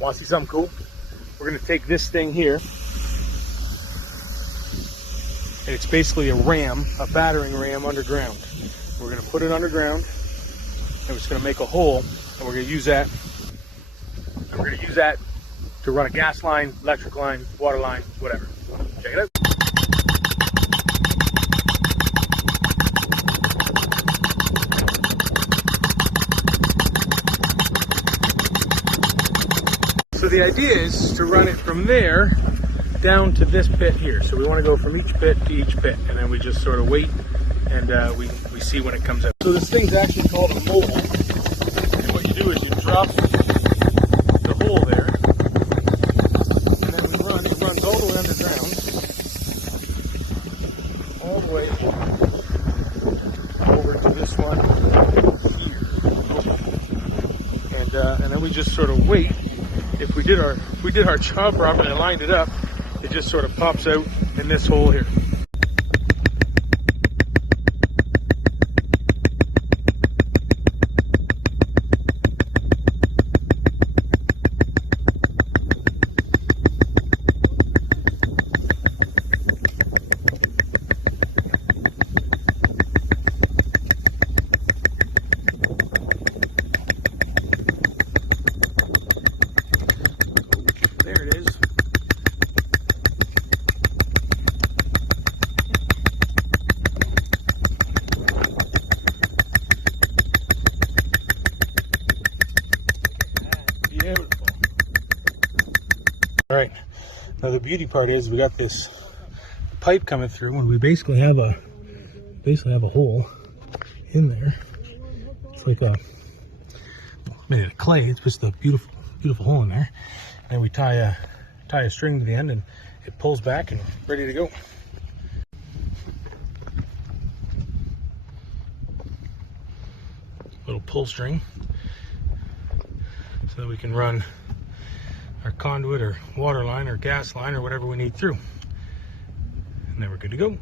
Want to see something cool? We're going to take this thing here, and it's basically a ram, a battering ram underground. We're going to put it underground, and we're just going to make a hole, and we're going to use that. And we're going to use that to run a gas line, electric line, water line, whatever. Check it out. So the idea is to run it from there down to this pit here. So we want to go from each pit to each pit, and then we just sort of wait, and we see when it comes out. So this thing's actually called a mole, and what you do is you drop the hole there, and then it runs all the way underground, all the way over to this one here, and then we just sort of wait. If we did our job properly and lined it up, it just sort of pops out in this hole here. There it is. Beautiful. All right. Now the beauty part is we got this pipe coming through, and we basically have a hole in there. It's like made of clay. It's just a beautiful hole in there. And we tie a string to the end, and it pulls back and ready to go. Little pull string so that we can run our conduit or water line or gas line or whatever we need through. And then we're good to go.